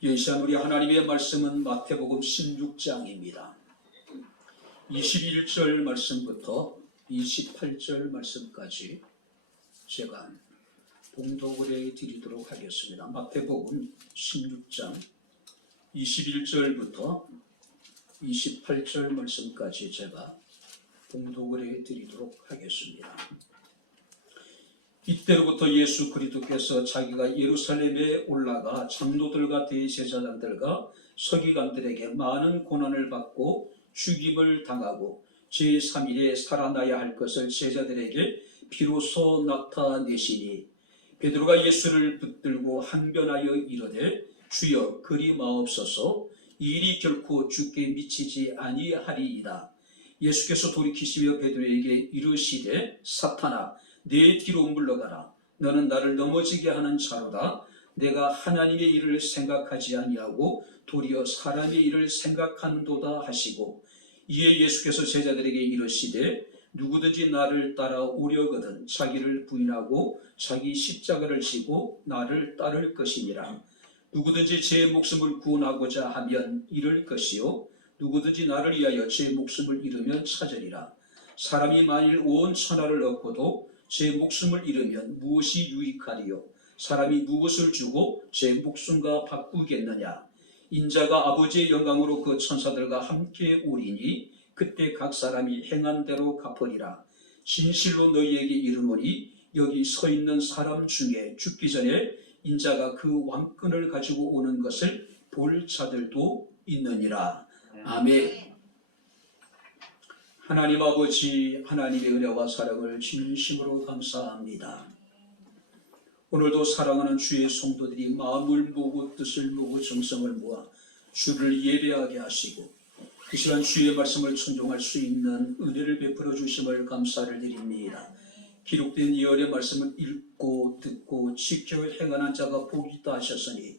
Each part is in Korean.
이 시간 우리 하나님의 말씀은 마태복음 16장입니다. 21절 말씀부터 28절 말씀까지 제가 봉독을 해드리도록 하겠습니다. 마태복음 16장 21절부터 28절 말씀까지 제가 봉독을 해드리도록 하겠습니다. 이때로부터 예수 그리스도께서 자기가 예루살렘에 올라가 장로들과 대제사장들과 서기관들에게 많은 고난을 받고 죽임을 당하고 제3일에 살아나야 할 것을 제자들에게 비로소 나타내시니 베드로가 예수를 붙들고 항변하여 이르되 주여 그리 마옵소서 이 일이 결코 주께 미치지 아니하리이다. 예수께서 돌이키시며 베드로에게 이르시되 사탄아 내 뒤로 물러가라. 너는 나를 넘어지게 하는 자로다. 내가 하나님의 일을 생각하지 아니하고 도리어 사람의 일을 생각하는도다 하시고 이에 예수께서 제자들에게 이르시되 누구든지 나를 따라오려거든 자기를 부인하고 자기 십자가를 지고 나를 따를 것이니라. 누구든지 제 목숨을 구원하고자 하면 잃을 것이요 누구든지 나를 위하여 제 목숨을 잃으면 찾으리라. 사람이 만일 온 천하를 얻고도 제 목숨을 잃으면 무엇이 유익하리요? 사람이 무엇을 주고 제 목숨과 바꾸겠느냐? 인자가 아버지의 영광으로 그 천사들과 함께 오리니 그때 각 사람이 행한 대로 갚으리라. 진실로 너희에게 이르노니 여기 서 있는 사람 중에 죽기 전에 인자가 그 왕권을 가지고 오는 것을 볼 자들도 있느니라. 아멘. 하나님 아버지, 하나님의 은혜와 사랑을 진심으로 감사합니다. 오늘도 사랑하는 주의 성도들이 마음을 모으고 뜻을 모으고 정성을 모아 주를 예배하게 하시고 그 시간 주의 말씀을 청종할 수 있는 은혜를 베풀어 주심을 감사를 드립니다. 기록된 예언의 말씀을 읽고 듣고 지켜 행하는 자가 복이 있다 하셨으니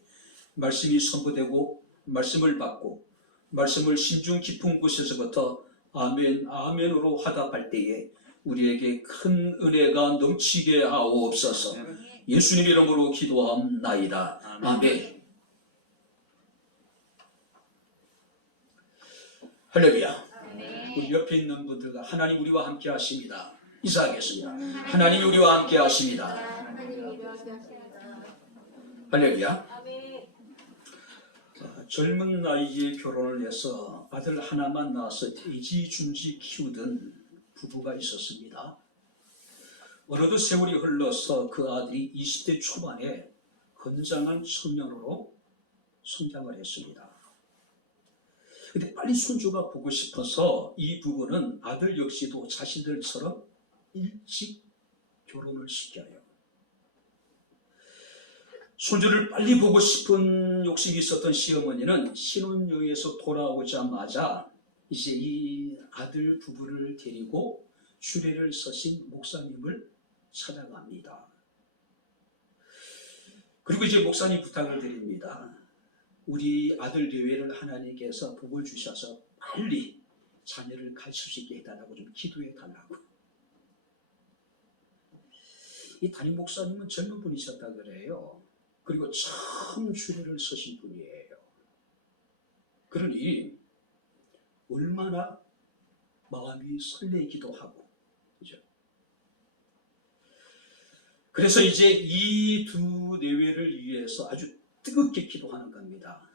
말씀이 선포되고 말씀을 받고 말씀을 심중 깊은 곳에서부터 아멘, 아멘으로 화답할 때에 우리에게 큰 은혜가 넘치게 하옵소서. 예수님 이름으로 기도합나이다. 아멘. 할렐루야. 우리 옆에 있는 분들과 하나님 우리와 함께 하십니다. 인사하겠습니다. 하나님이 우리와 함께 하십니다. 할렐루야. 젊은 나이에 결혼을 해서 아들 하나만 낳아서 애지중지 키우던 부부가 있었습니다. 어느덧 세월이 흘러서 그 아들이 20대 초반에 건장한 청년으로 성장을 했습니다. 근데 빨리 손주가 보고 싶어서 이 부부는 아들 역시도 자신들처럼 일찍 결혼을 시켜요. 손주를 빨리 보고 싶은 욕심이 있었던 시어머니는 신혼여행에서 돌아오자마자 이제 이 아들 부부를 데리고 주례를 서신 목사님을 찾아갑니다. 그리고 이제 목사님 부탁을 드립니다. 우리 아들 내외를 하나님께서 복을 주셔서 빨리 자녀를 가르칠 수 있게 해달라고 좀 기도해 달라고. 이 담임 목사님은 젊은 분이셨다 그래요. 그리고 참 주례를 서신 분이에요. 그러니 얼마나 마음이 설레기도 하고, 그죠? 그래서 이제 이 두 내외를 위해서 아주 뜨겁게 기도하는 겁니다.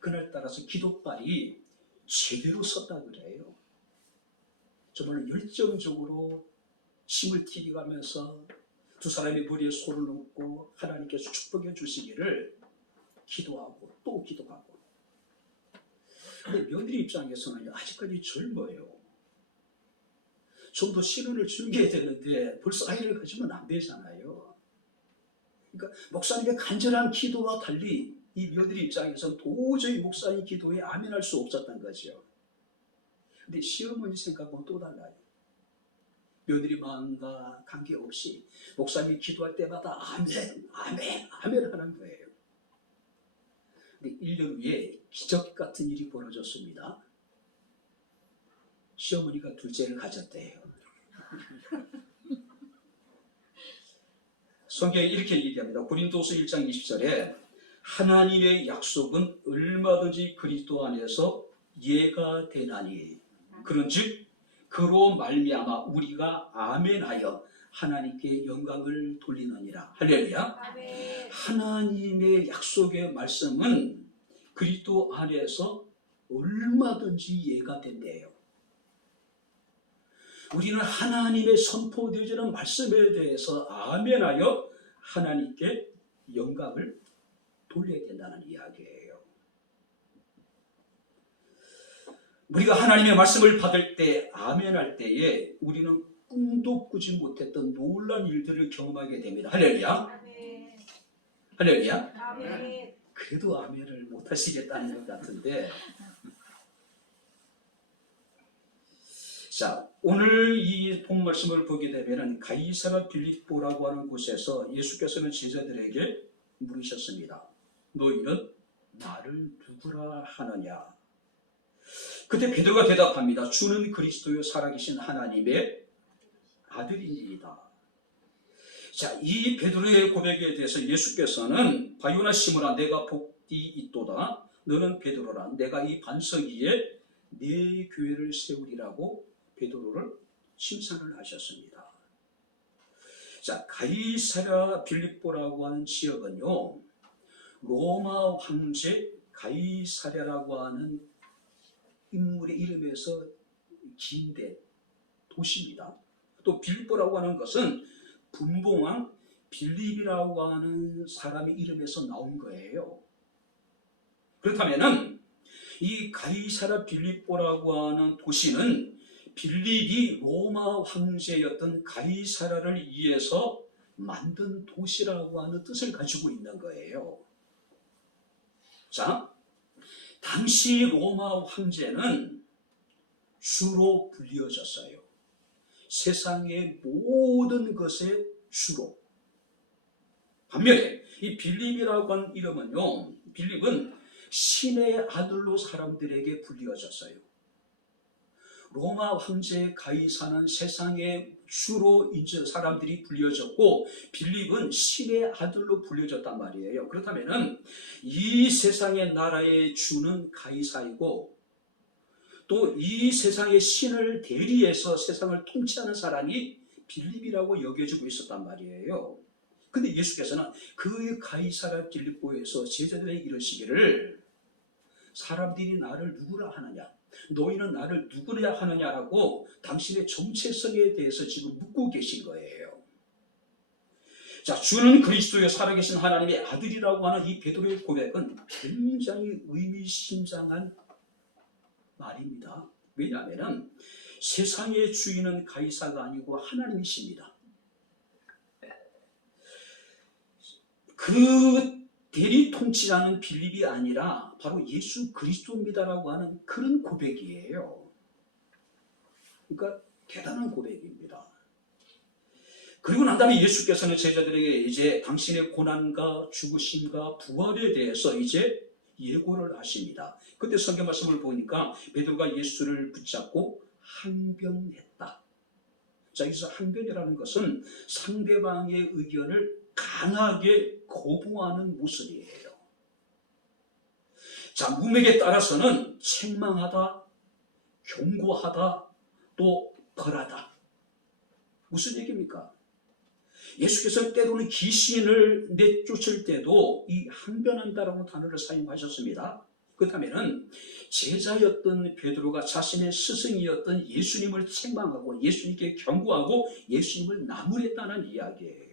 그날따라서 기도발이 제대로 섰다 그래요. 정말 열정적으로 침을 튀겨가면서 두 사람의 머리에 손을 얹고 하나님께서 축복해 주시기를 기도하고 또 기도하고. 근데 며느리 입장에서는 아직까지 젊어요. 좀 더 시간을 주게 되는데 벌써 아이를 가지면 안 되잖아요. 그러니까 목사님의 간절한 기도와 달리 이 며느리 입장에서는 도저히 목사님 기도에 아멘할 수 없었던 거죠. 근데 시어머니 생각은 또 달라요. 며느리 마음과 관계없이 목사님이 기도할 때마다 아멘, 아멘, 아멘 하는 거예요. 근데 1년 후에 기적 같은 일이 벌어졌습니다. 시어머니가 둘째를 가졌대요. 성경에 이렇게 얘기합니다. 고린도서 1장 20절에 하나님의 약속은 얼마든지 그리스도 안에서 예가 되나니 그런즉 그로 말미암아 우리가 아멘하여 하나님께 영광을 돌리느니라. 할렐루야. 아멘. 하나님의 약속의 말씀은 그리스도 안에서 얼마든지 예가 된대요. 우리는 하나님의 선포되어지는 말씀에 대해서 아멘하여 하나님께 영광을 돌려야 된다는 이야기예요. 우리가 하나님의 말씀을 받을 때, 아멘할 때에 우리는 꿈도 꾸지 못했던 놀라운 일들을 경험하게 됩니다. 할렐루야. 아멘. 할렐루야. 아멘. 그래도 아멘을 못 하시겠다는 것 같은데, 자, 오늘 이 본 말씀을 보게 되면 가이사랴 빌립보라고 하는 곳에서 예수께서는 제자들에게 물으셨습니다. 너희는 나를 누구라 하느냐? 그때 베드로가 대답합니다. 주는 그리스도요 살아계신 하나님의 아들이니이다. 자, 이 베드로의 고백에 대해서 예수께서는 바요나 시므라 내가 복이 있도다. 너는 베드로라. 내가 이 반석 위에 네 교회를 세우리라고 베드로를 칭찬을 하셨습니다. 자, 가이사랴 빌립보라고 하는 지역은요, 로마 황제 가이사랴라고 하는 인물의 이름에서 기인된 도시입니다. 또 빌립보라고 하는 것은 분봉왕 빌립이라고 하는 사람의 이름에서 나온 거예요. 그렇다면은 이 가이사랴 빌립보라고 하는 도시는 빌립이 로마 황제였던 가이사랴를 위해서 만든 도시라고 하는 뜻을 가지고 있는 거예요. 자, 당시 로마 황제는 주로 불리어졌어요. 세상의 모든 것의 주로. 반면에 이 빌립이라고 하는 이름은요, 빌립은 신의 아들로 사람들에게 불리어졌어요. 로마 황제 가이사는 세상의 주로 이제 사람들이 불려졌고 빌립은 신의 아들로 불려졌단 말이에요. 그렇다면은 이 세상의 나라의 주는 가이사이고 또 이 세상의 신을 대리해서 세상을 통치하는 사람이 빌립이라고 여겨지고 있었단 말이에요. 근데 예수께서는 그 가이사랴 빌립보에서 제자들에게 이르시기를 사람들이 나를 누구라 하느냐? 너희는 나를 누구냐 하느냐라고 당신의 정체성에 대해서 지금 묻고 계신 거예요. 자, 주는 그리스도의 살아계신 하나님의 아들이라고 하는 이 베드로의 고백은 굉장히 의미심장한 말입니다. 왜냐하면 세상의 주인은 가이사가 아니고 하나님이십니다. 그 대리 통치자는 빌립이 아니라 바로 예수 그리스도입니다라고 하는 그런 고백이에요. 그러니까 대단한 고백입니다. 그리고 난 다음에 예수께서는 제자들에게 이제 당신의 고난과 죽으심과 부활에 대해서 이제 예고를 하십니다. 그때 성경 말씀을 보니까 베드로가 예수를 붙잡고 항변했다. 자, 여기서 항변이라는 것은 상대방의 의견을 강하게 거부하는 모습이에요. 자, 문맥에 따라서는 책망하다, 경고하다, 또 벌하다. 무슨 얘기입니까? 예수께서는 때로는 귀신을 내쫓을 때도 이 항변한다라는 단어를 사용하셨습니다. 그렇다면 제자였던 베드로가 자신의 스승이었던 예수님을 책망하고 예수님께 경고하고 예수님을 나무랬다는 이야기예요.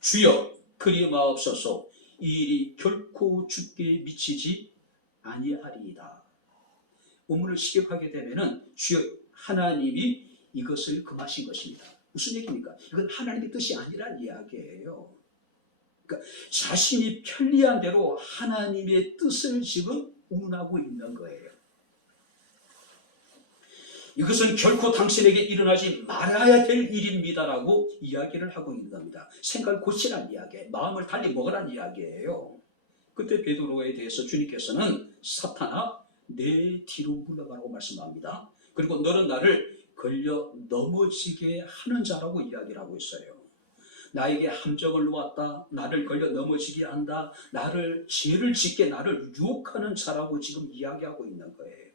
주여 그리 마옵소서 이 일이 결코 주께 미치지 아니하리이다. 본문을 시격하게 되면은 주여 하나님이 이것을 금하신 것입니다. 무슨 얘기입니까? 이건 하나님의 뜻이 아니란 이야기예요. 그러니까 자신이 편리한 대로 하나님의 뜻을 지금 운운하고 있는 거예요. 이것은 결코 당신에게 일어나지 말아야 될 일입니다라고 이야기를 하고 있는 겁니다. 생각을 고치란 이야기, 마음을 달리 먹으란 이야기예요. 그때 베드로에 대해서 주님께서는 사탄아 내 뒤로 물러가라고 말씀합니다. 그리고 너는 나를 걸려 넘어지게 하는 자라고 이야기를 하고 있어요. 나에게 함정을 놓았다, 나를 걸려 넘어지게 한다, 나를 죄를 짓게 나를 유혹하는 자라고 지금 이야기하고 있는 거예요.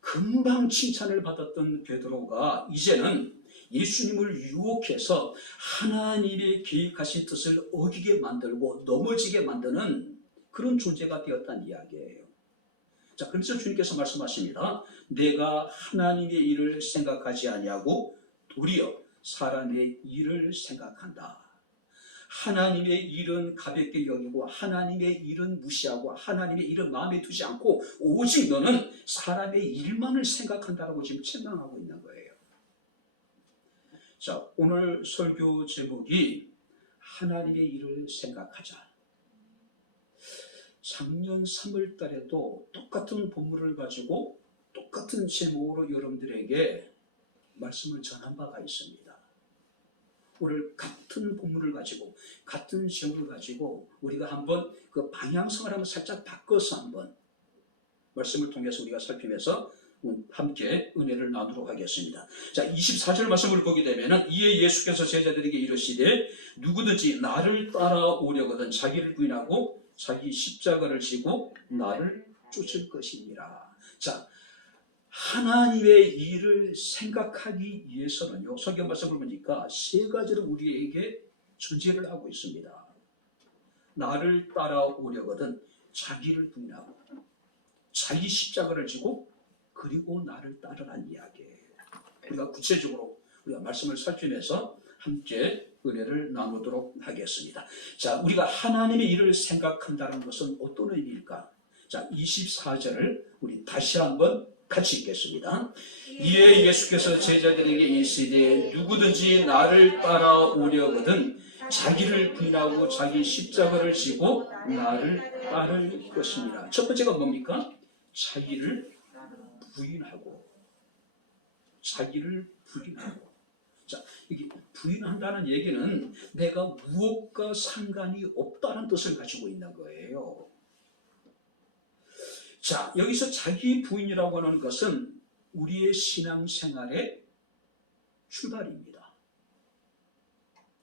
금방 칭찬을 받았던 베드로가 이제는 예수님을 유혹해서 하나님의 계획하신 뜻을 어기게 만들고 넘어지게 만드는 그런 존재가 되었다는 이야기예요. 자, 그래서 주님께서 말씀하십니다. 내가 하나님의 일을 생각하지 아니하고 도리어 사람의 일을 생각한다. 하나님의 일은 가볍게 여기고 하나님의 일은 무시하고 하나님의 일은 마음에 두지 않고 오직 너는 사람의 일만을 생각한다라고 지금 책망하고 있는 거예요. 자, 오늘 설교 제목이 하나님의 일을 생각하자. 작년 3월 달에도 똑같은 본문을 가지고 똑같은 제목으로 여러분들에게 말씀을 전한 바가 있습니다. 오늘 같은 본문을 가지고 같은 제목을 가지고 우리가 한번 그 방향성을 한번 살짝 바꿔서 한번 말씀을 통해서 우리가 살피면서 함께 은혜를 나누도록 하겠습니다. 자, 24절 말씀을 보게 되면은 이에 예수께서 제자들에게 이르시되 누구든지 나를 따라오려거든 자기를 부인하고 자기 십자가를 지고 나를 쫓을 것이니라. 자, 하나님의 일을 생각하기 위해서는요, 성경 말씀을 보니까 세 가지로 우리에게 전제를 하고 있습니다. 나를 따라오려거든 자기를 부인하고 자기 십자가를 지고 그리고 나를 따르라는 이야기예요. 우리가 구체적으로 우리가 말씀을 살피면서 함께 은혜를 나누도록 하겠습니다. 자, 우리가 하나님의 일을 생각한다는 것은 어떤 의미일까? 자, 24절을 우리 다시 한번 같이 읽겠습니다. 이에 예수께서 제자들에게 이르시되 누구든지 나를 따라오려거든 자기를 부인하고 자기 십자가를 지고 나를 따를 것이니라. 첫 번째가 뭡니까? 자기를 부인하고 자기를 부인하고. 자, 이게 부인한다는 얘기는 내가 무엇과 상관이 없다는 뜻을 가지고 있는 거예요. 자, 여기서 자기 부인이라고 하는 것은 우리의 신앙생활의 출발입니다.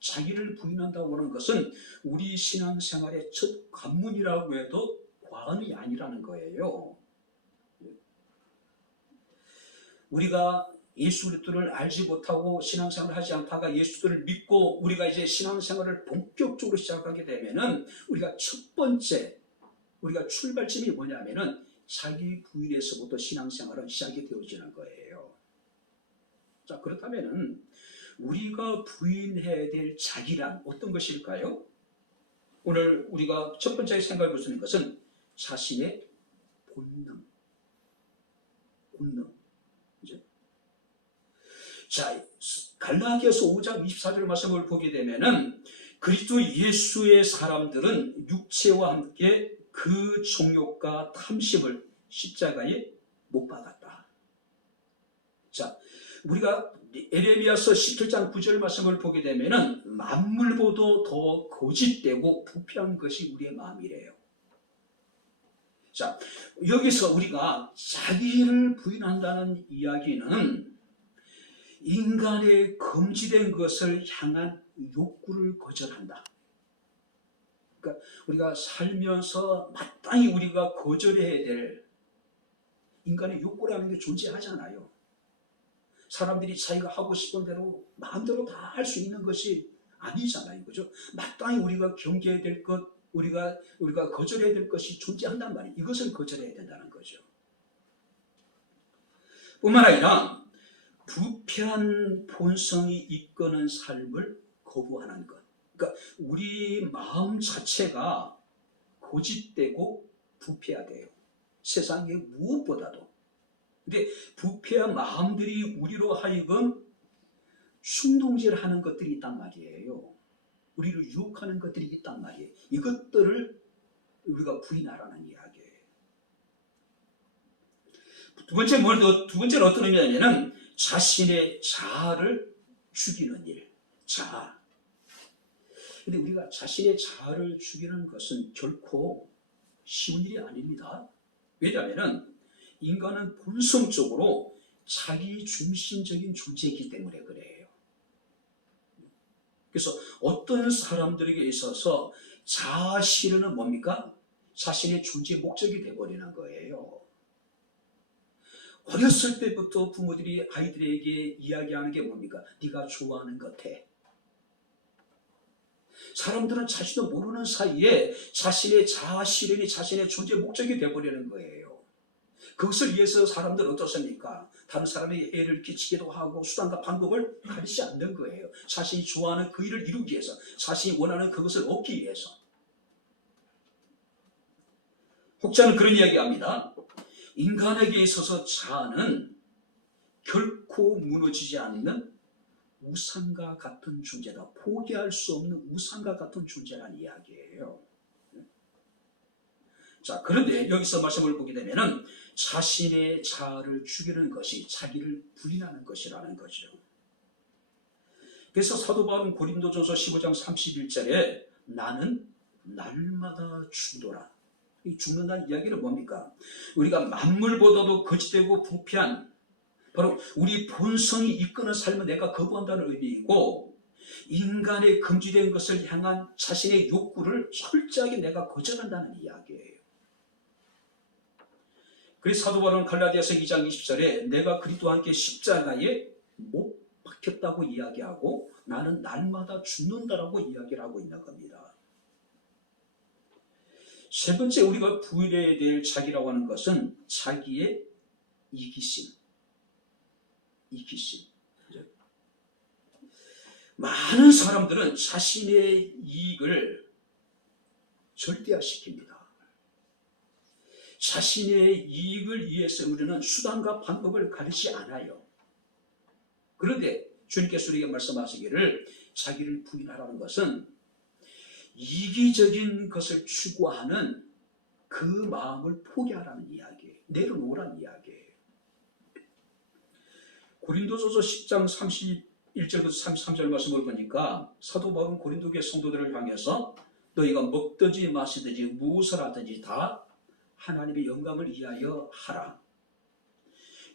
자기를 부인한다고 하는 것은 우리 신앙생활의 첫 관문이라고 해도 과언이 아니라는 거예요. 우리가 예수 그리스도를 알지 못하고 신앙생활을 하지 않다가 예수를 믿고 우리가 이제 신앙생활을 본격적으로 시작하게 되면은 우리가 첫 번째 우리가 출발점이 뭐냐면은 자기 부인에서부터 신앙생활은 시작이 되어지는 거예요. 자, 그렇다면은 우리가 부인해야 될 자기란 어떤 것일까요? 오늘 우리가 첫 번째 생각해 볼 수 있는 것은 자신의 본능. 그죠? 자, 갈라디아서 5장 24절 말씀을 보게 되면은 그리스도 예수의 사람들은 육체와 함께 그 정욕과 탐심을 십자가에 못 박았다. 자, 우리가 에레미야서 17장 9절 말씀을 보게 되면은 만물보다 더 거짓되고 부패한 것이 우리의 마음이래요. 자, 여기서 우리가 자기를 부인한다는 이야기는 인간의 금지된 것을 향한 욕구를 거절한다. 그러니까 우리가 살면서 마땅히 우리가 거절해야 될 인간의 욕구라는 게 존재하잖아요. 사람들이 자기가 하고 싶은 대로 마음대로 다 할 수 있는 것이 아니잖아요. 그죠? 마땅히 우리가 경계해야 될 것, 우리가 거절해야 될 것이 존재한단 말이에요. 이것을 거절해야 된다는 거죠. 뿐만 아니라 부패한 본성이 이끄는 삶을 거부하는 것. 그러니까 우리 마음 자체가 고집되고 부패하대요. 세상의 무엇보다도. 근데 부패한 마음들이 우리로 하여금 충동질을 하는 것들이 있단 말이에요. 우리를 유혹하는 것들이 있단 말이에요. 이것들을 우리가 부인하라는 이야기예요. 두 번째는 어떤 의미냐면은 자신의 자아를 죽이는 일. 자아. 근데 우리가 자신의 자아를 죽이는 것은 결코 쉬운 일이 아닙니다. 왜냐하면 인간은 본성적으로 자기 중심적인 존재이기 때문에 그래요. 그래서 어떤 사람들에게 있어서 자아실현은 뭡니까? 자신의 존재 목적이 되어버리는 거예요. 어렸을 때부터 부모들이 아이들에게 이야기하는 게 뭡니까? 네가 좋아하는 것 해. 사람들은 자신도 모르는 사이에 자신의 자아실현이 자신의 존재 목적이 되어버리는 거예요. 그것을 위해서 사람들은 어떻습니까? 다른 사람에게 해를 끼치기도 하고 수단과 방법을 가리지 않는 거예요. 자신이 좋아하는 그 일을 이루기 위해서, 자신이 원하는 그것을 얻기 위해서. 혹자는 그런 이야기합니다. 인간에게 있어서 자아는 결코 무너지지 않는 우상과 같은 존재다. 포기할 수 없는 우상과 같은 존재라는 이야기예요. 자, 그런데 여기서 말씀을 보게 되면은 자신의 자아를 죽이는 것이 자기를 부인하는 것이라는 거죠. 그래서 사도 바울은 고린도전서 15장 31절에 나는 날마다 죽노라. 이 죽는다는 이야기는 뭡니까? 우리가 만물보다도 거짓되고 부패한 바로 우리 본성이 이끄는 삶을 내가 거부한다는 의미이고, 인간의 금지된 것을 향한 자신의 욕구를 철저하게 내가 거절한다는 이야기예요. 그래서 사도 바울은 갈라디아서 2장 20절에 내가 그리스도와 함께 십자가에 못 박혔다고 이야기하고 나는 날마다 죽는다라고 이야기를 하고 있는 겁니다. 세 번째 우리가 부인해야 될 자기라고 하는 것은 자기의 이기심. 많은 사람들은 자신의 이익을 절대화시킵니다. 자신의 이익을 위해서 우리는 수단과 방법을 가리지 않아요. 그런데 주님께서 우리에게 말씀하시기를 자기를 부인하라는 것은 이기적인 것을 추구하는 그 마음을 포기하라는 이야기예요. 내려놓으라는 이야기예요. 고린도전서 10장 31절부터 33절 말씀을 보니까 사도 바울은 고린도교회 성도들을 향해서 너희가 먹든지 마시든지 무엇을 하든지 다 하나님의 영광을 위하여 하라.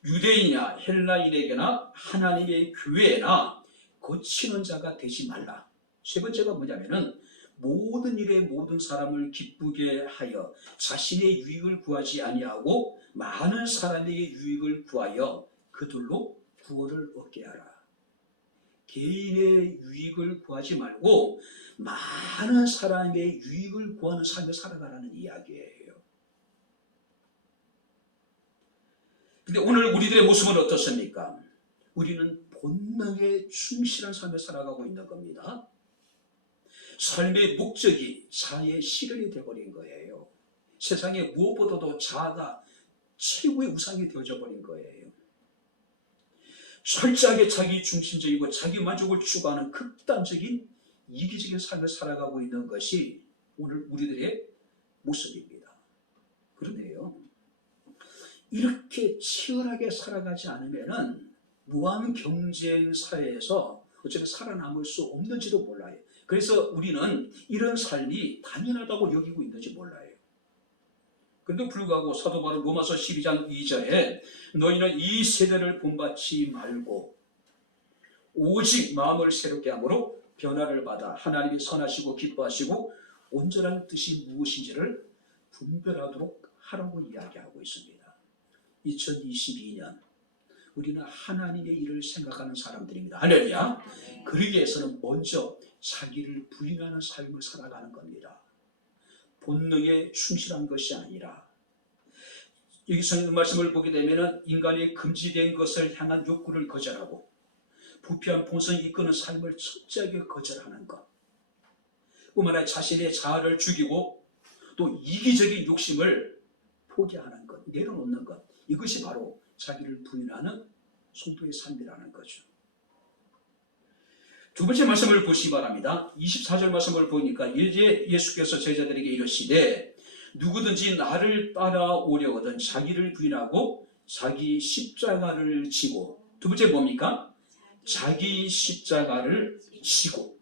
유대인이나 헬라인에게나 하나님의 교회나 거치는 자가 되지 말라. 세 번째가 뭐냐면은 모든 일에 모든 사람을 기쁘게 하여 자신의 유익을 구하지 아니하고 많은 사람에게 유익을 구하여 그들로 구원을 얻게 하라. 개인의 유익을 구하지 말고 많은 사람의 유익을 구하는 삶을 살아가라는 이야기예요. 근데 오늘 우리들의 모습은 어떻습니까? 우리는 본능에 충실한 삶을 살아가고 있는 겁니다. 삶의 목적이 자아의 실현이 되어버린 거예요. 세상에 무엇보다도 자아가 최고의 우상이 되어져 버린 거예요. 철저하게 자기 중심적이고 자기 만족을 추구하는 극단적인 이기적인 삶을 살아가고 있는 것이 오늘 우리들의 모습입니다. 그런데요, 이렇게 치열하게 살아가지 않으면은 무한 경쟁 사회에서 어쩌면 살아남을 수 없는지도 몰라요. 그래서 우리는 이런 삶이 당연하다고 여기고 있는지 몰라요. 그런데 불구하고 사도 바울 로마서 12장 2절에 너희는 이 세대를 본받지 말고 오직 마음을 새롭게 함으로 변화를 받아 하나님이 선하시고 기뻐하시고 온전한 뜻이 무엇인지를 분별하도록 하라고 이야기하고 있습니다. 2022년 우리는 하나님의 일을 생각하는 사람들입니다. 할렐루야. 그러기 위해서는 먼저 자기를 부인하는 삶을 살아가는 겁니다. 본능에 충실한 것이 아니라, 여기서 있는 말씀을 보게 되면 인간의 금지된 것을 향한 욕구를 거절하고 부패한 본성이 이끄는 삶을 철저하게 거절하는 것, 뿐만 아니라 자신의 자아를 죽이고 또 이기적인 욕심을 포기하는 것, 내려놓는 것, 이것이 바로 자기를 부인하는 성도의 삶이라는 거죠. 두 번째 말씀을 보시기 바랍니다. 24절 말씀을 보니까 이제 예수께서 제자들에게 이르시되 누구든지 나를 따라오려거든 자기를 부인하고 자기 십자가를 지고, 두 번째 뭡니까? 자기 십자가를 지고.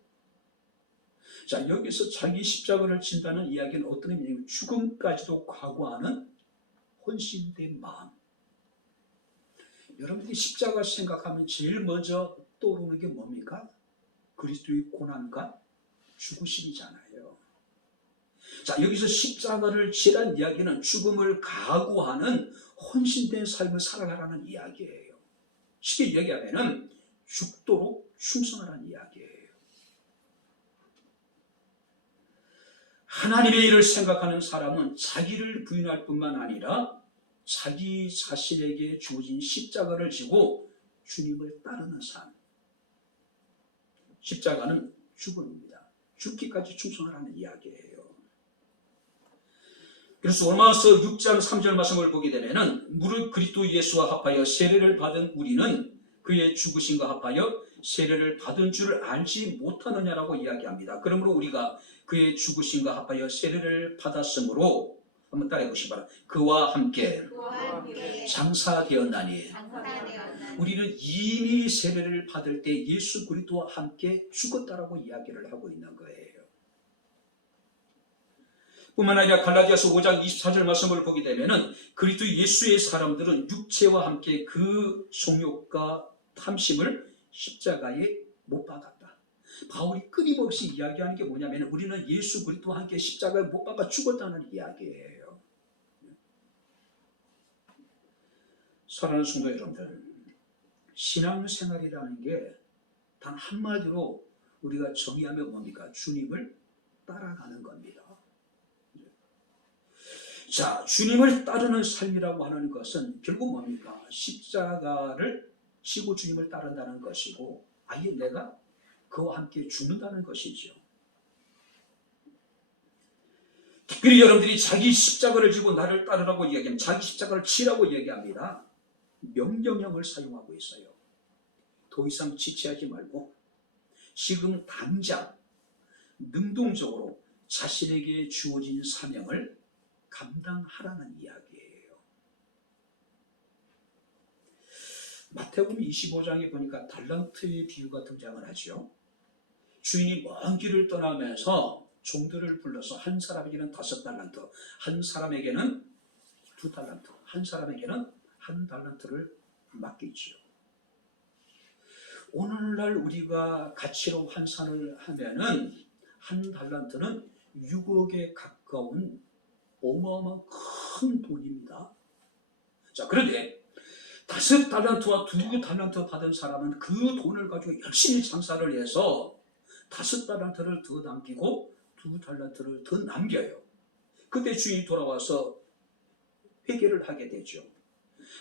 자, 여기서 자기 십자가를 진다는 이야기는 어떤 의미냐면 죽음까지도 각오하는 헌신된 마음. 여러분들이 십자가 생각하면 제일 먼저 떠오르는 게 뭡니까? 그리스도의 고난과 죽으심이잖아요. 자, 여기서 십자가를 지란 이야기는 죽음을 각오하는 헌신된 삶을 살아가라는 이야기예요. 쉽게 얘기하면 죽도록 충성하라는 이야기예요. 하나님의 일을 생각하는 사람은 자기를 부인할 뿐만 아니라 자기 자신에게 주어진 십자가를 지고 주님을 따르는 삶. 십자가는 죽음입니다. 죽기까지 충성하라는 이야기예요. 그래서 로마서 6장 3절 말씀을 보게 되면은 무릇 그리스도 예수와 합하여 세례를 받은 우리는 그의 죽으심과 합하여 세례를 받은 줄을 알지 못하느냐라고 이야기합니다. 그러므로 우리가 그의 죽으심과 합하여 세례를 받았으므로 한번 따라해 보시기 바랍니다. 그와 함께 장사되었나니 우리는 이미 세례를 받을 때 예수 그리스도와 함께 죽었다라고 이야기를 하고 있는 거예요. 뿐만 아니라 갈라디아서 5장 24절 말씀을 보게 되면은 그리스도 예수의 사람들은 육체와 함께 그 성욕과 탐심을 십자가에 못 박았다. 바울이 끊임없이 이야기하는 게 뭐냐면 우리는 예수 그리스도와 함께 십자가에 못 박아 죽었다는 이야기예요. 사랑하는 성도 여러분들, 신앙생활이라는 게 단 한마디로 우리가 정의하면 뭡니까? 주님을 따라가는 겁니다. 자, 주님을 따르는 삶이라고 하는 것은 결국 뭡니까? 십자가를 지고 주님을 따른다는 것이고 아예 내가 그와 함께 죽는다는 것이죠. 특별히 여러분들이 자기 십자가를 지고 나를 따르라고 이야기하면 자기 십자가를 치라고 얘기합니다. 명령형을 사용하고 있어요. 더 이상 지체하지 말고 지금 당장 능동적으로 자신에게 주어진 사명을 감당하라는 이야기예요. 마태복음 25장에 보니까 달란트의 비유가 등장을 하죠. 주인이 먼 길을 떠나면서 종들을 불러서 한 사람에게는 5달란트, 한 사람에게는 2달란트, 한 사람에게는 1달란트를 맡기죠. 오늘날 우리가 가치로 환산을 하면은 1달란트는 6억에 가까운 어마어마한 큰 돈입니다. 자, 그런데 5달란트와 2달란트 받은 사람은 그 돈을 가지고 열심히 장사를 해서 5달란트를 더 남기고 2달란트를 더 남겨요. 그때 주인이 돌아와서 회개를 하게 되죠.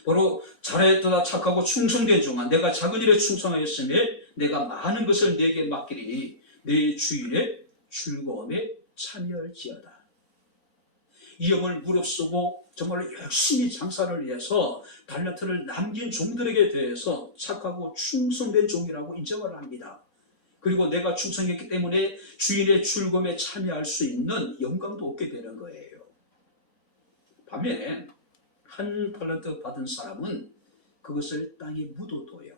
바로 잘하였다 착하고 충성된 종아, 내가 작은 일에 충성하였으며 내가 많은 것을 내게 맡기리니 내 주인의 즐거움에 참여할지어다. 이 영을 무릅쓰고 정말 열심히 장사를 해서 달란트를 남긴 종들에게 대해서 착하고 충성된 종이라고 인정을 합니다. 그리고 내가 충성했기 때문에 주인의 즐거움에 참여할 수 있는 영광도 얻게 되는 거예요. 반면에 1달란트 받은 사람은 그것을 땅에 묻어둬요.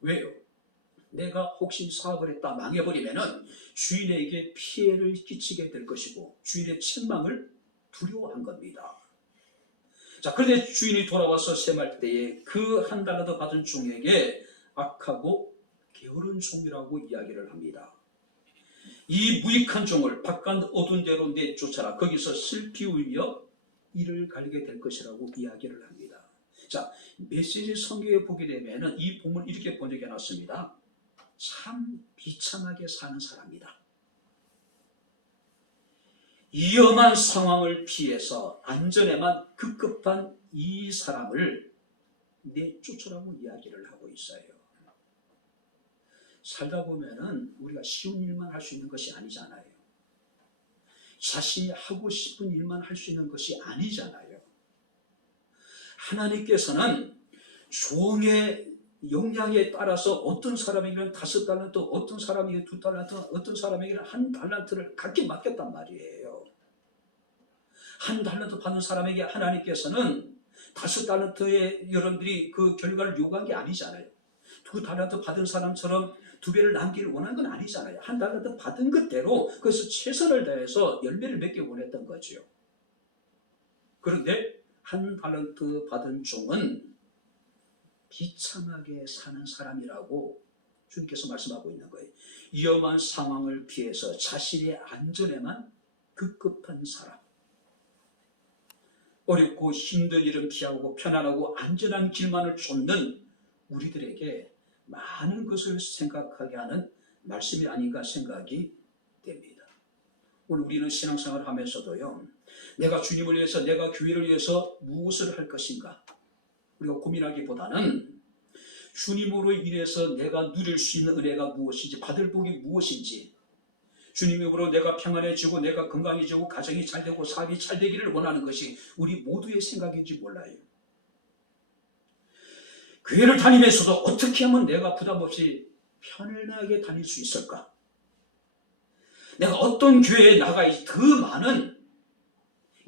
왜요? 내가 혹시 사업을 했다 망해버리면은 주인에게 피해를 끼치게 될 것이고 주인의 책망을 두려워한 겁니다. 자, 그런데 주인이 돌아와서 셈할 때에 그 1달란트 받은 종에게 악하고 게으른 종이라고 이야기를 합니다. 이 무익한 종을 바깥 어두운 데로 내쫓아라. 거기서 슬피 울며 이를 갈게 될 것이라고 이야기를 합니다. 자, 메시지 성경에 보게 되면 이 본문 이렇게 번역해 놨습니다. 참 비참하게 사는 사람이다. 위험한 상황을 피해서 안전에만 급급한 이 사람을 내쫓으라고 이야기를 하고 있어요. 살다 보면은 우리가 쉬운 일만 할 수 있는 것이 아니잖아요. 자신이 하고 싶은 일만 할 수 있는 것이 아니잖아요. 하나님께서는 종의 역량에 따라서 어떤 사람에게는 5달란트, 어떤 사람에게 2달란트, 어떤 사람에게는 1달란트를 갖게 맡겼단 말이에요. 1달란트 받은 사람에게 하나님께서는 5달란트의 여러분들이 그 결과를 요구한 게 아니잖아요. 2달란트 받은 사람처럼 2배를 남기를 원하는 건 아니잖아요. 1달란트 받은 것대로 그래서 최선을 다해서 열매를 맺기 원했던 거죠. 그런데 1달란트 받은 종은 비참하게 사는 사람이라고 주님께서 말씀하고 있는 거예요. 위험한 상황을 피해서 자신의 안전에만 급급한 사람, 어렵고 힘든 일은 피하고 편안하고 안전한 길만을 쫓는 우리들에게 많은 것을 생각하게 하는 말씀이 아닌가 생각이 됩니다. 오늘 우리는 신앙생활을 하면서도요, 내가 주님을 위해서, 내가 교회를 위해서 무엇을 할 것인가 우리가 고민하기보다는 주님으로 인해서 내가 누릴 수 있는 은혜가 무엇인지, 받을 복이 무엇인지, 주님으로 내가 평안해지고 내가 건강해지고 가정이 잘되고 사업이 잘되기를 원하는 것이 우리 모두의 생각인지 몰라요. 교회를 다니면서도 어떻게 하면 내가 부담 없이 편안하게 다닐 수 있을까? 내가 어떤 교회에 나가야지 더 많은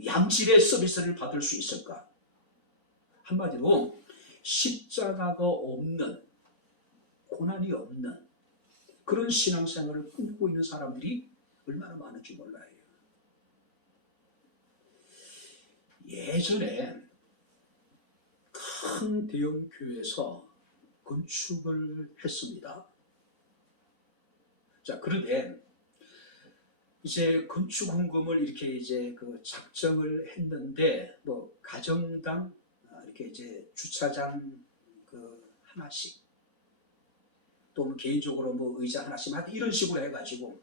양질의 서비스를 받을 수 있을까? 한마디로 십자가가 없는, 고난이 없는 그런 신앙생활을 꿈꾸고 있는 사람들이 얼마나 많은지 몰라요. 예전에 큰 대형 교회에서 건축을 했습니다. 자, 그런데 이제 건축 헌금을 이렇게 이제 그 작정을 했는데, 뭐 가정당 이렇게 이제 주차장 그 하나씩, 또는 개인적으로 뭐 의자 하나씩 이런 식으로 해가지고,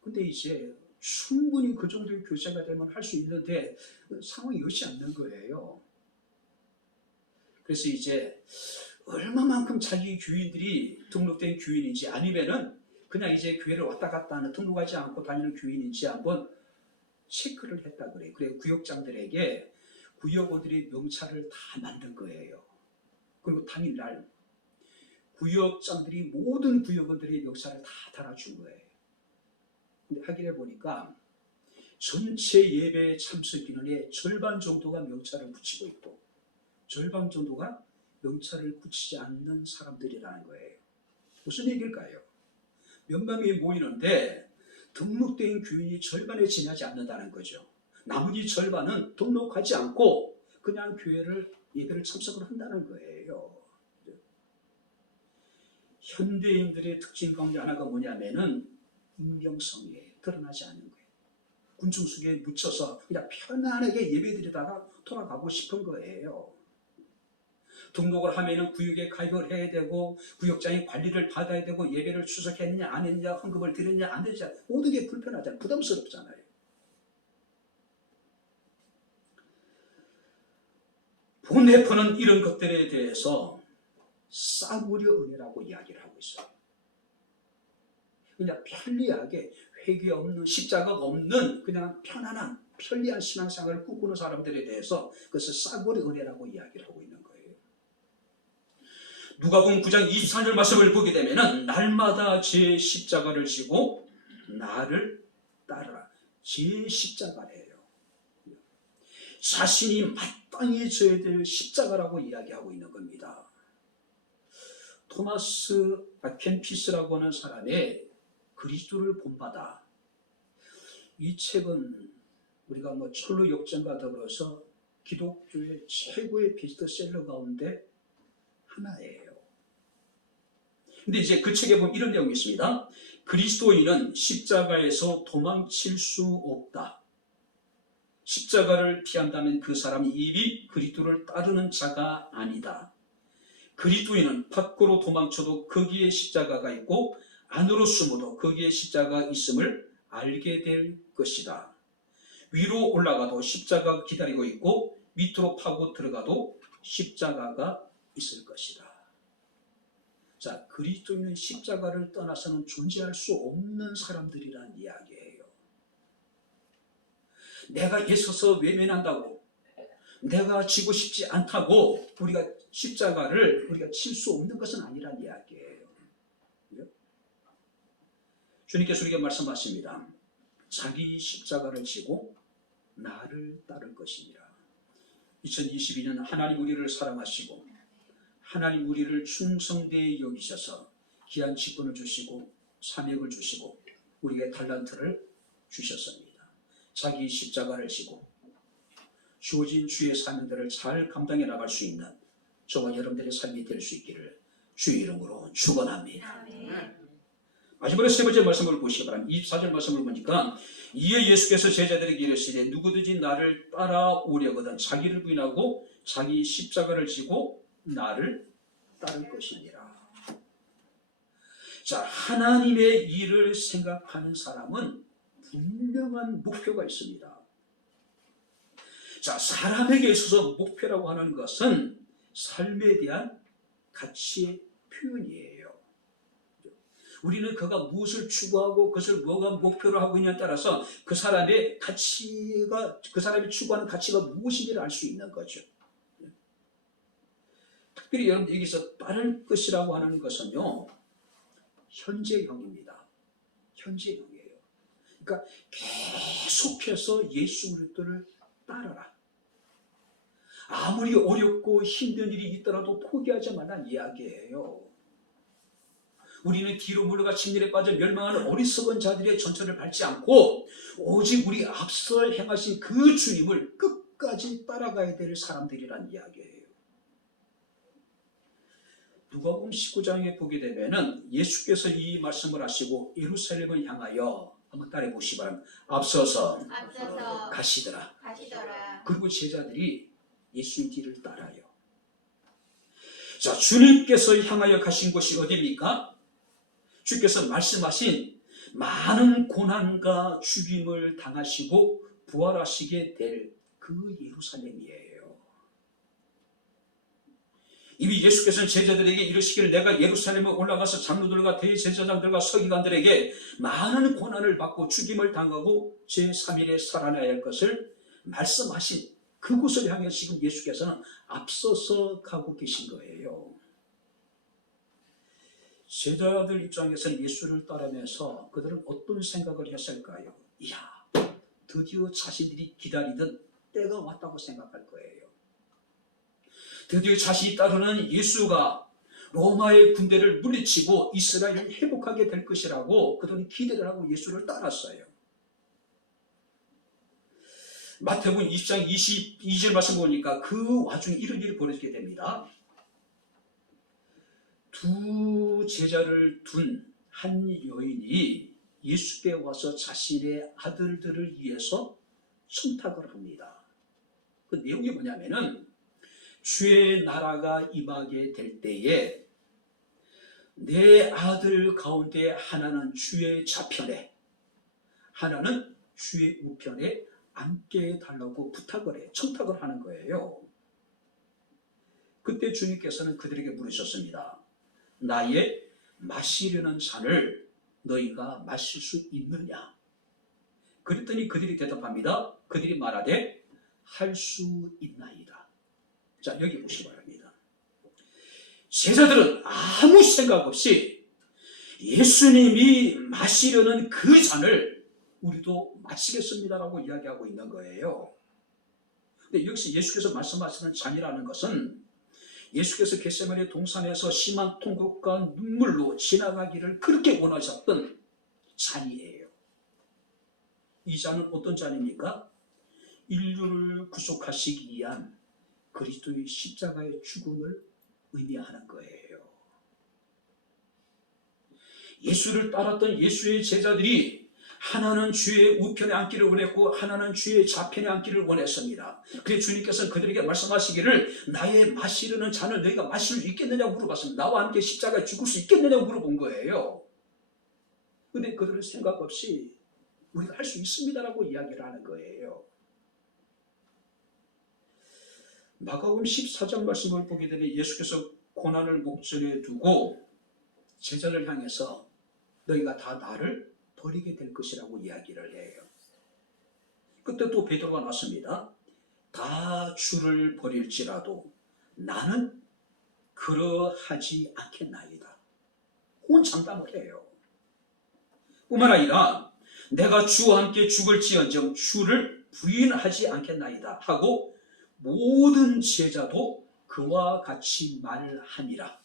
근데 이제 충분히 그 정도의 교제가 되면 할 수 있는데 상황이 여지 않는 거예요. 그래서 이제 얼마만큼 자기 교인들이 등록된 교인인지, 아니면은 그냥 이제 교회를 왔다 갔다 하는, 등록하지 않고 다니는 교인인지 한번 체크를 했다 그래요. 그래 구역장들에게 구역원들이 명찰을 다 만든 거예요. 그리고 당일날 구역장들이 모든 구역원들의 명찰을 다 달아준 거예요. 근데 확인해 보니까 전체 예배 참석 인원의 절반 정도가 명찰을 붙이고 있고, 절반 정도가 명찰을 붙이지 않는 사람들이라는 거예요. 무슨 얘기일까요? 몇만 명이 모이는데 등록된 교인이 절반에 지나지 않는다는 거죠. 나머지 절반은 등록하지 않고 그냥 예배를 참석을 한다는 거예요. 현대인들의 특징 가운데 하나가 뭐냐면은 익명성에 드러나지 않는 거예요. 군중 속에 묻혀서 그냥 편안하게 예배드리다가 돌아가고 싶은 거예요. 등록을 하면은 구역에 가입을 해야 되고, 구역장이 관리를 받아야 되고, 예배를出席했느냐 안 했느냐, 헌금을 드렸느냐 안 드렸느냐, 모든 게 불편하잖아요. 부담스럽잖아요. 본회포는 이런 것들에 대해서 싸구려 은혜라고 이야기를 하고 있어요. 그냥 편리하게 회개 없는, 십자가가 없는 그냥 편안한 편리한 신앙생활을 꿈꾸는 사람들에 대해서 그것을 싸구려 은혜라고 이야기를 하고 있는 거예요. 누가복음 9장 24절 말씀을 보게 되면은 날마다 제 십자가를 지고 나를 따르라. 제 십자가래요. 자신이 마땅히 져야 될 십자가라고 이야기하고 있는 겁니다. 토마스 아켄피스라고 하는 사람의 그리스도를 본받아, 이 책은 우리가 뭐 철로 역정과 더불어서 기독교의 최고의 베스트셀러 가운데 하나예요. 근데 이제 그 책에 보면 이런 내용이 있습니다. 그리스도인은 십자가에서 도망칠 수 없다. 십자가를 피한다면 그 사람이 이미 그리스도를 따르는 자가 아니다. 그리스도인은 밖으로 도망쳐도 거기에 십자가가 있고, 안으로 숨어도 거기에 십자가가 있음을 알게 될 것이다. 위로 올라가도 십자가가 기다리고 있고, 밑으로 파고 들어가도 십자가가 있을 것이다. 자, 그리스도인은 십자가를 떠나서는 존재할 수 없는 사람들이란 이야기예요. 내가 애써서 외면한다고, 내가 지고 싶지 않다고 우리가 십자가를 우리가 칠 수 없는 것은 아니란 이야기예요. 주님께서 우리에게 말씀하십니다. 자기 십자가를 지고 나를 따를 것이니라. 2022년 하나님 우리를 사랑하시고 하나님 우리를 충성되이 여기셔서 귀한 직분을 주시고 사명을 주시고 우리에게 달란트를 주셨습니다. 자기 십자가를 지고 주어진 주의 사명들을 잘 감당해 나갈 수 있는 저와 여러분들의 삶이 될 수 있기를 주의 이름으로 축원합니다. 아멘. 마지막으로 세 번째 말씀을 보시기 바랍니다. 24절 말씀을 보니까 이에 예수께서 제자들에게 이르시되 누구든지 나를 따라오려거든 자기를 부인하고 자기 십자가를 지고 나를 따를 것이니라. 자, 하나님의 일을 생각하는 사람은 분명한 목표가 있습니다. 자, 사람에게 있어서 목표라고 하는 것은 삶에 대한 가치의 표현이에요. 우리는 그가 무엇을 추구하고 그것을 뭐가 목표로 하고 있냐에 따라서 그 사람의 가치가, 그 사람이 추구하는 가치가 무엇인지를 알 수 있는 거죠. 특별히 여러분 여기서 따를 것이라고 하는 것은요, 현재형입니다. 현재형이에요. 그러니까 계속해서 예수 그리스도를 따라라. 아무리 어렵고 힘든 일이 있더라도 포기하지 말라는 이야기예요. 우리는 뒤로 물러가 침륜에 빠져 멸망하는 어리석은 자들의 전철을 밟지 않고 오직 우리 앞서 행하신 그 주님을 끝까지 따라가야 될 사람들이란 이야기예요. 누가복음 19장에 보게 되면은 예수께서 이 말씀을 하시고 예루살렘을 향하여 한번 따라해 보시기 바랍니다. 앞서서 가시더라. 그리고 제자들이 예수의 뒤를 따라요. 자, 주님께서 향하여 가신 곳이 어디입니까? 주께서 말씀하신 많은 고난과 죽임을 당하시고 부활하시게 될 그 예루살렘이에요. 이미 예수께서는 제자들에게 이르시기를 내가 예루살렘에 올라가서 장로들과 대제사장들과 서기관들에게 많은 고난을 받고 죽임을 당하고 제3일에 살아나야 할 것을 말씀하신 그곳을 향해 지금 예수께서는 앞서서 가고 계신 거예요. 제자들 입장에서는 예수를 따르면서 그들은 어떤 생각을 했을까요? 이야, 드디어 자신들이 기다리던 때가 왔다고 생각할 거예요. 드디어 자신이 따르는 예수가 로마의 군대를 물리치고 이스라엘을 회복하게 될 것이라고 그들은 기대를 하고 예수를 따랐어요. 마태복음 20장 22절 말씀 보니까 그 와중에 이런 일이 벌어지게 됩니다. 두 제자를 둔 한 여인이 예수께 와서 자신의 아들들을 위해서 청탁을 합니다. 그 내용이 뭐냐면은 주의 나라가 임하게 될 때에 내 아들 가운데 하나는 주의 좌편에 하나는 주의 우편에 앉게 해달라고 부탁을 해요. 청탁을 하는 거예요. 그때 주님께서는 그들에게 물으셨습니다. 나의 마시려는 잔을 너희가 마실 수 있느냐? 그랬더니 그들이 대답합니다. 그들이 말하되 할 수 있나이다. 자, 여기 보시기 바랍니다. 제자들은 아무 생각 없이 예수님이 마시려는 그 잔을 우리도 마시겠습니다라고 이야기하고 있는 거예요. 근데 여기서 예수께서 말씀하시는 잔이라는 것은 예수께서 겟세마네 동산에서 심한 통곡과 눈물로 지나가기를 그렇게 원하셨던 잔이에요. 이 잔은 어떤 잔입니까? 인류를 구속하시기 위한 그리스도의 십자가의 죽음을 의미하는 거예요. 예수를 따랐던 예수의 제자들이 하나는 주의 우편에 앉기를 원했고 하나는 주의 좌편에 앉기를 원했습니다. 그래서 주님께서는 그들에게 말씀하시기를 나의 마시려는 잔을 너희가 마실 수 있겠느냐고 물어봤습니다. 나와 함께 십자가에 죽을 수 있겠느냐고 물어본 거예요. 그런데 그들은 생각 없이 우리가 할 수 있습니다라고 이야기를 하는 거예요. 마가복음 14장 말씀을 보게 되면 예수께서 고난을 목전에 두고 제자를 향해서 너희가 다 나를 버리게 될 것이라고 이야기를 해요. 그때 또 베드로가 나왔습니다. 다 주를 버릴지라도 나는 그러하지 않겠나이다. 혼장담을 해요. 뿐만 아니라 내가 주와 함께 죽을지언정 주를 부인하지 않겠나이다 하고 모든 제자도 그와 같이 말하니라.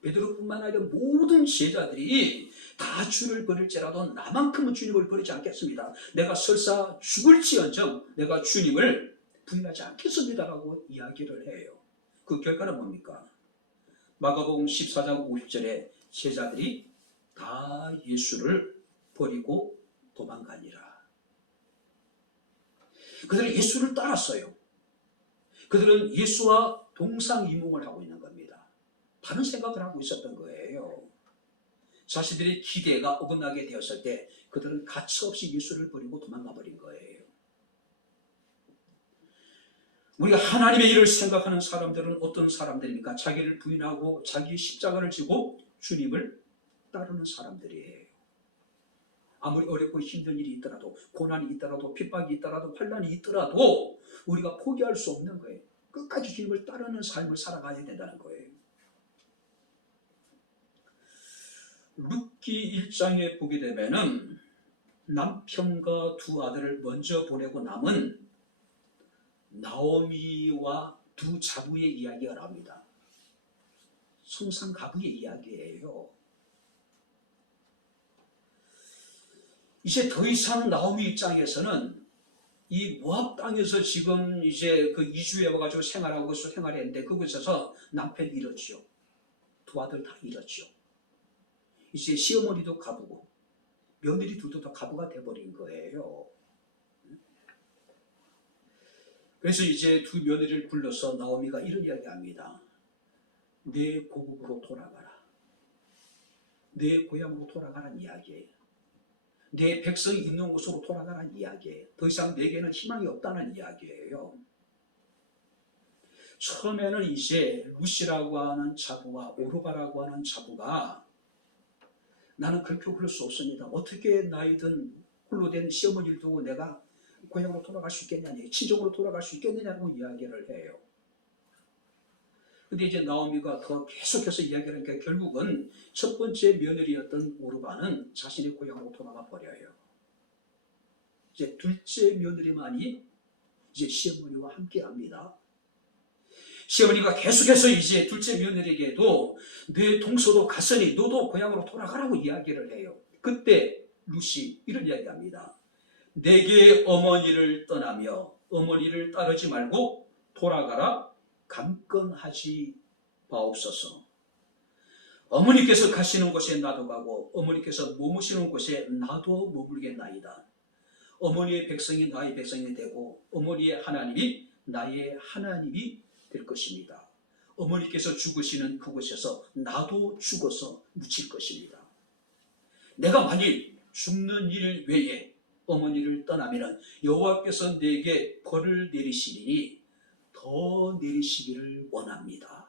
베드로뿐만 아니라 모든 제자들이 다 주를 버릴지라도 나만큼은 주님을 버리지 않겠습니다. 내가 설사 죽을지언정 내가 주님을 부인하지 않겠습니다라고 이야기를 해요. 그 결과는 뭡니까? 마가복음 14장 50절에 제자들이 다 예수를 버리고 도망가니라. 그들은 예수를 따랐어요. 그들은 예수와 동상이몽을 하고 있는 겁니다. 다른 생각을 하고 있었던 거예요. 자신들의 기대가 어긋나게 되었을 때 그들은 가차없이 예수를 버리고 도망가 버린 거예요. 우리가 하나님의 일을 생각하는 사람들은 어떤 사람들입니까? 자기를 부인하고 자기 십자가를 지고 주님을 따르는 사람들이에요. 아무리 어렵고 힘든 일이 있더라도, 고난이 있더라도, 핍박이 있더라도, 환난이 있더라도 우리가 포기할 수 없는 거예요. 끝까지 주님을 따르는 삶을 살아가야 된다는 거예요. 룻기 1장에 보게 되면은 남편과 두 아들을 먼저 보내고 남은 나오미와 두 자부의 이야기가 나옵니다. 성상가부의 이야기예요. 이제 더 이상 나오미 입장에서는 이 모압 땅에서 지금 이제 그 이주해 와가지고 생활하고 생활했는데 그곳에서 남편 잃었죠. 두 아들 다 잃었죠. 이제 시어머니도 가부고 며느리 둘도 다 가부가 돼버린 거예요. 그래서 이제 두 며느리를 불러서 나오미가 이런 이야기합니다. 내 고국으로 돌아가라. 내 고향으로 돌아가라는 이야기예요. 내 백성이 있는 곳으로 돌아가라는 이야기예요. 더 이상 내게는 희망이 없다는 이야기예요. 처음에는 이제 루시라고 하는 자부와 오르바라고 하는 자부가 나는 그렇게 그럴 수 없습니다. 어떻게 나이든 홀로 된 시어머니를 두고 내가 고향으로 돌아갈 수 있겠느냐, 친정으로 돌아갈 수 있겠느냐고 이야기를 해요. 근데 이제 나오미가 더 계속해서 이야기를 하니까 결국은 첫 번째 며느리였던 오르바는 자신의 고향으로 돌아가 버려요. 이제 둘째 며느리만이 이제 시어머니와 함께 합니다. 시어머니가 계속해서 이제 둘째 며느리에게도 내 동서도 갔으니 너도 고향으로 돌아가라고 이야기를 해요. 그때 루시 이런 이야기합니다. 내게 어머니를 떠나며 어머니를 따르지 말고 돌아가라. 강건하지 마옵소서. 어머니께서 가시는 곳에 나도 가고 어머니께서 머무시는 곳에 나도 머물겠나이다. 어머니의 백성이 나의 백성이 되고 어머니의 하나님이 나의 하나님이 될 것입니다. 어머니께서 죽으시는 그곳에서 나도 죽어서 묻힐 것입니다. 내가 만일 죽는 일 외에 어머니를 떠나면 여호와께서 내게 벌을 내리시리니 더 내리시기를 원합니다.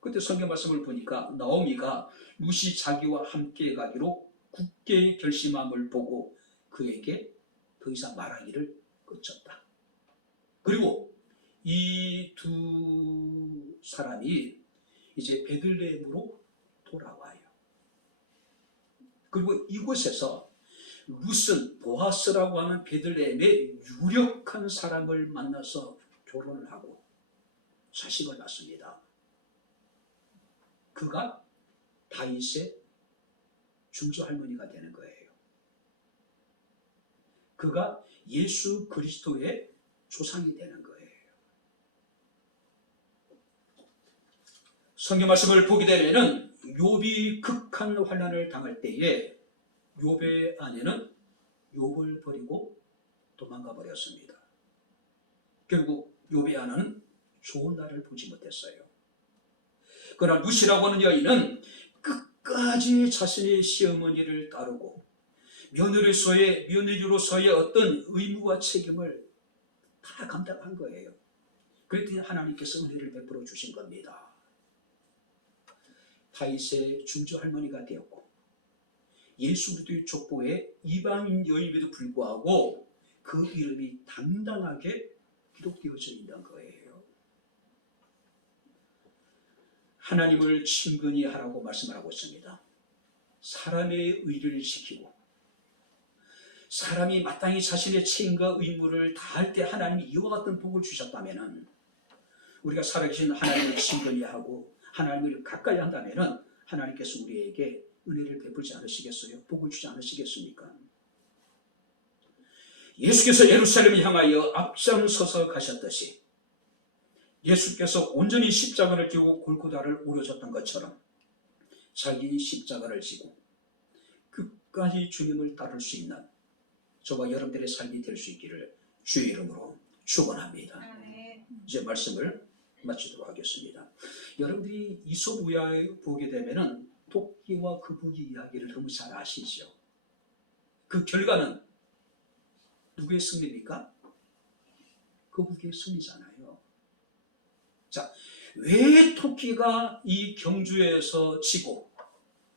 그때 성경 말씀을 보니까 나오미가 루시 자기와 함께 가기로 굳게 결심함을 보고 그에게 더 이상 말하기를 그쳤다. 그리고 이 두 사람이 이제 베들레헴으로 돌아와요. 그리고 이곳에서 룻은 보아스라고 하는 베들레헴의 유력한 사람을 만나서 결혼을 하고 자식을 낳습니다. 그가 다윗의 중조 할머니가 되는 거예요. 그가 예수 그리스도의 조상이 되는 거예요. 성경 말씀을 보게 되면은 욥이 극한 환난을 당할 때에 욥의 아내는 욥을 버리고 도망가 버렸습니다. 결국 욥의 아내는 좋은 날을 보지 못했어요. 그러나 룻이라고 하는 여인은 끝까지 자신의 시어머니를 따르고 며느리로서의 어떤 의무와 책임을 다 감당한 거예요. 그랬더니 하나님께서 은혜를 베풀어 주신 겁니다. 다윗의 중조 할머니가 되었고 예수 그리스도의 족보에 이방인 여인에도 불구하고 그 이름이 당당하게 기록되어져 있는 거예요. 하나님을 친근히 하라고 말씀을 하고 있습니다. 사람의 의를 지키고 사람이 마땅히 자신의 책임과 의무를 다할 때 하나님이 이와 같은 복을 주셨다면 우리가 살아계신 하나님을 친근히 하고 하나님을 가까이 한다면 하나님께서 우리에게 은혜를 베풀지 않으시겠어요? 복을 주지 않으시겠습니까? 예수께서 예루살렘을 향하여 앞장서서 가셨듯이 예수께서 온전히 십자가를 지고 골고다를 오르셨던 것처럼 자기 십자가를 지고 끝까지 주님을 따를 수 있는 저와 여러분들의 삶이 될 수 있기를 주의 이름으로 축원합니다. 이제 말씀을 마치도록 하겠습니다. 여러분들이 이솝우야에 보게 되면은 토끼와 거북이 이야기를 너무 잘 아시죠? 그 결과는 누구의 승리입니까? 거북이의 승리잖아요. 자, 왜 토끼가 이 경주에서 지고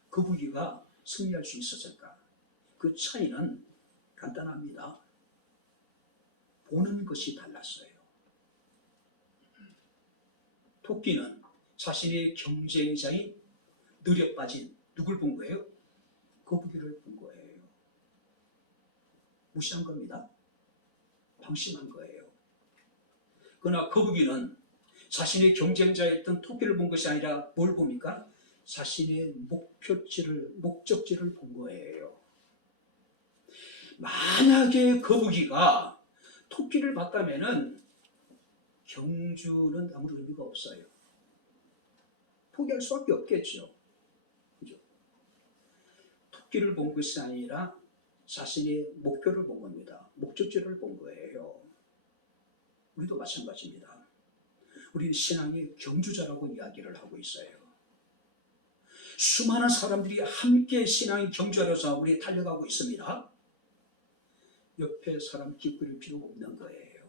거북이가 승리할 수 있었을까? 그 차이는 간단합니다. 보는 것이 달랐어요. 토끼는 자신의 경쟁자인 느려 빠진 누굴 본 거예요? 거북이를 본 거예요. 무시한 겁니다. 방심한 거예요. 그러나 거북이는 자신의 경쟁자였던 토끼를 본 것이 아니라 뭘 봅니까? 자신의 목적지를 본 거예요. 만약에 거북이가 토끼를 봤다면은 경주는 아무런 의미가 없어요. 포기할 수밖에 없겠죠. 그죠? 토끼를 본 것이 아니라 자신의 목표를 본 겁니다. 목적지를 본 거예요. 우리도 마찬가지입니다. 우리는 신앙의 경주자라고 이야기를 하고 있어요. 수많은 사람들이 함께 신앙의 경주자로서 우리 달려가고 있습니다. 옆에 사람 기쁘릴 필요가 없는 거예요.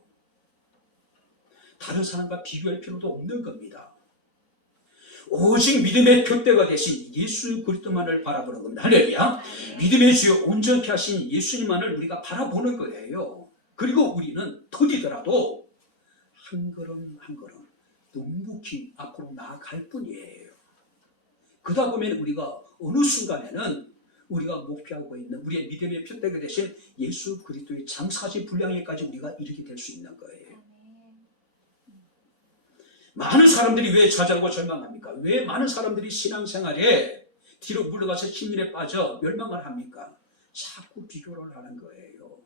다른 사람과 비교할 필요도 없는 겁니다. 오직 믿음의 표대가 되신 예수 그리스도만을 바라보는 겁니다. 할렐루야. 믿음의 주요 온전케 하신 예수님만을 우리가 바라보는 거예요. 그리고 우리는 더디더라도 한 걸음 한 걸음 묵묵히 앞으로 나아갈 뿐이에요. 그러다 보면 우리가 어느 순간에는 우리가 목표하고 있는 우리의 믿음의 표대가 되신 예수 그리스도의 장사지 분량에까지 우리가 이르게 될 수 있는 거예요. 많은 사람들이 왜 좌절하고 절망합니까? 왜 많은 사람들이 신앙생활에 뒤로 물러가서 힘에 빠져 멸망을 합니까? 자꾸 비교를 하는 거예요.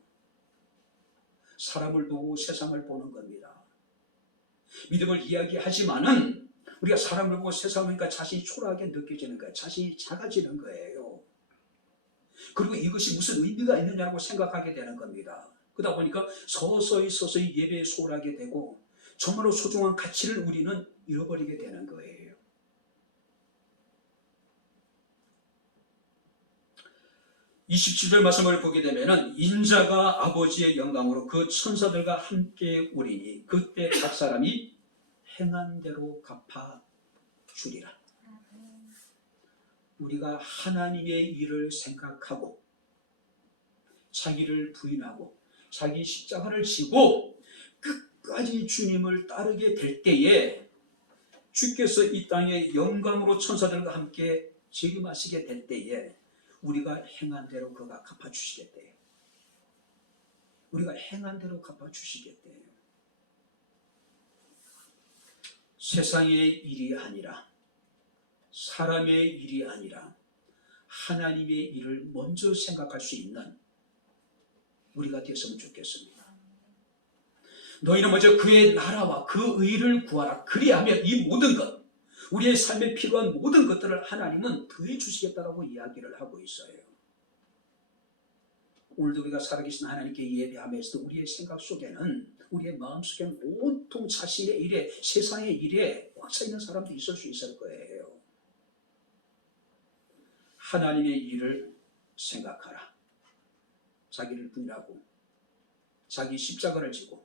사람을 보고 세상을 보는 겁니다. 믿음을 이야기하지만은 우리가 사람을 보고 세상을 보니까 자신이 초라하게 느껴지는 거예요. 자신이 작아지는 거예요. 그리고 이것이 무슨 의미가 있느냐고 생각하게 되는 겁니다. 그러다 보니까 서서히 예배에 소홀하게 되고 정말로 소중한 가치를 우리는 잃어버리게 되는 거예요. (27절) 말씀을 보게 되면 인자가 아버지의 영광으로 그 천사들과 함께 오리니 그때 각 사람이 행한 대로 갚아주리라. 우리가 하나님의 일을 생각하고 자기를 부인하고 자기 십자가를 지고 끝까지 주님을 따르게 될 때에 주께서 이 땅에 영광으로 천사들과 함께 재림하시게 될 때에 우리가 행한 대로 그가 갚아주시겠대요. 우리가 행한 대로 갚아주시겠대요. 세상의 일이 아니라 사람의 일이 아니라 하나님의 일을 먼저 생각할 수 있는 우리가 되었으면 좋겠습니다. 너희는 먼저 그의 나라와 그 의를 구하라. 그리하면 이 모든 것, 우리의 삶에 필요한 모든 것들을 하나님은 더해 주시겠다라고 이야기를 하고 있어요. 오늘도 우리가 살아계신 하나님께 예배하면서도 우리의 생각 속에는, 우리의 마음 속에는 온통 자신의 일에, 세상의 일에 꽉 차 있는 사람도 있을 수 있을 거예요. 하나님의 일을 생각하라. 자기를 부인하고 자기 십자가를 지고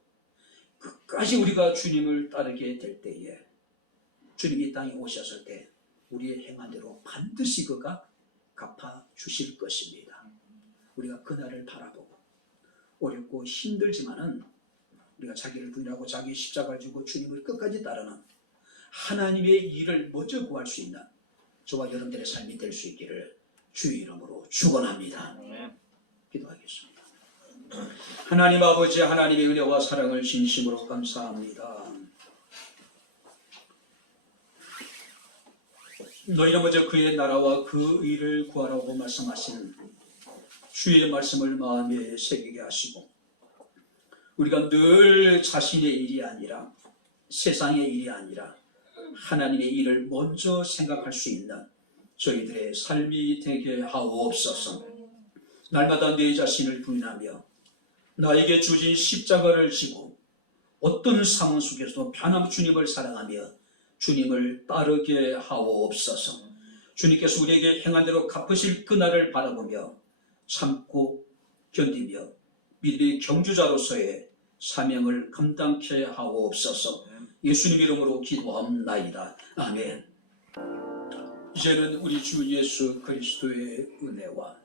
끝까지 우리가 주님을 따르게 될 때에 주님이 이 땅에 오셨을 때 우리의 행한 대로 반드시 그가 갚아주실 것입니다. 우리가 그날을 바라보고 어렵고 힘들지만은 우리가 자기를 부인하고 자기 십자가를 지고 주님을 끝까지 따르는 하나님의 일을 먼저 구할 수 있는 저와 여러분들의 삶이 될 수 있기를 주의 이름으로 축원합니다. 기도하겠습니다. 하나님 아버지, 하나님의 은혜와 사랑을 진심으로 감사합니다. 너희는 먼저 그의 나라와 그 의를 구하라고 말씀하신 주의 말씀을 마음에 새기게 하시고 우리가 늘 자신의 일이 아니라 세상의 일이 아니라 하나님의 일을 먼저 생각할 수 있는 저희들의 삶이 되게 하옵소서. 날마다 내 자신을 부인하며 나에게 주어진 십자가를 지고 어떤 상황 속에서도 변함없이 주님을 사랑하며 주님을 따르게 하옵소서. 주님께서 우리에게 행한 대로 갚으실 그날을 바라보며 참고 견디며 믿음의 경주자로서의 사명을 감당케 하옵소서. 예수님 이름으로 기도합나이다. 아멘. 이제는 우리 주 예수 그리스도의 은혜와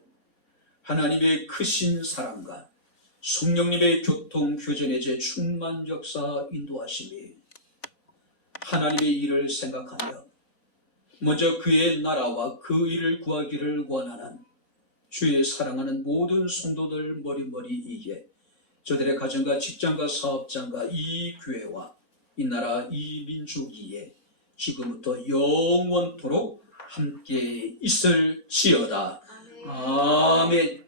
하나님의 크신 사랑과 성령님의 교통 교전의 제 충만 역사 인도하심이 하나님의 일을 생각하며 먼저 그의 나라와 그 일을 구하기를 원하는 주의 사랑하는 모든 성도들 머리머리이기에 저들의 가정과 직장과 사업장과 이 교회와 이 나라 이 민족이에 지금부터 영원토록 함께 있을지어다. 아멘.